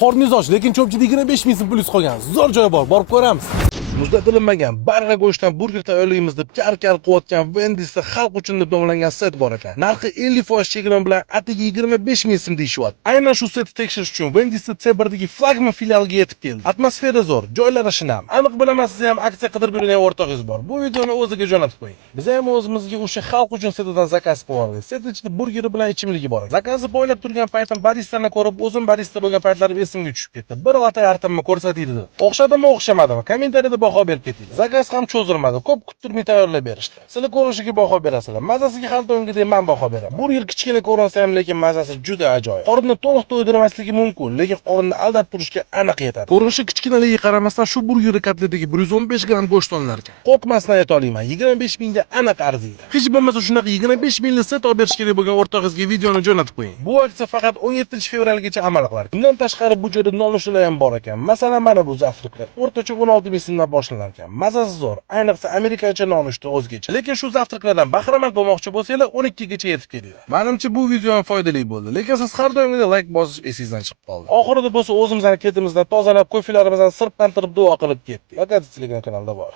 Qorningiz och, lekin ko'pchilik 25 ming so'm pulingiz qolgan. Zo'r joy bor, borib ko'ramiz. Muzlatilmagan barra go'shtdan burger tayyorlaymiz deb kar-kar qilayotgan Wendy'sda xalq uchun deb nomlangan set bor ekan. Narxi 50% chegirma bilan atigi 25 ming so'm deyishyapti. Aynan shu setni tekshirish uchun Wendy'sda C1dagi flagman filialiga yetib keldi. Atmosfera zo'r, joylari shinam. Aniq bilaman, siz ham aksiya qidirib yurgan o'rtog'ingiz bor. Bu videoni o'ziga jo'natib qo'ying. Biz ham o'zimizga o'sha xalq uchun setidan zakaz qilib oldik. Set ichida burgeri bilan ichimligi bor. Zakazni poylab turgan paytim baristani ko'rib, o'zim barista bo'lgan paytlarim esimga tushib ketdi. Bir latte artimni ko'rsatdi. O'xshadimi, o'xshamadimi? Kommentariyada baho berib keting. Zakaz ham cho'zilmadi. Ko'p kuttirmay tayyorlab berishdi. Sizlar ko'rishiga baho berasizlar. Mazasiga ham to'ngidek men baho beraman. Burger kichkina ko'rinsa ham, lekin mazasi juda ajoyib. Qorinni to'liq to'ydirmasligi mumkin, lekin qorinni aldab turishga aniq yetadi. Ko'rinishi kichkinaligiga qaramasdan shu burger kotletiga 115 gramm go'sht olinar ekan. Qo'rqmasdan ayta olaman, 25 mingga aniq arziydi. Hech bo'lmasa shunaqa 25 mingli set olib berish kerak bo'lgan o'rtog'ingizga videoni jo'natib qo'ying. Bu aksiya faqat 17-fevralgacha amal qiladi. Bundan tashqari bu joyda nonushtalar ham bor ekan. Masalan, mana bu zavtruklar. O'rtacha 16 ming so'mdan boshlanar ekan. Mazasi zo'r, ayniqsa amerikancha nonushta o'zgacha. Lekin shu zavtruklardan bahramand bo'lmoqchi bo'lsanglar 12 gacha yetib keladi. Menimcha bu video ham foydali bo'ldi, lekin siz har doimgidek like bosish esingizdan chiqib qoldi. Oxirida bo'lsa o'zimizning ketimizdan tozalab, ko'filarimizni sirpantirib duo qilib ketdik. Faqat Telegram kanalda bor.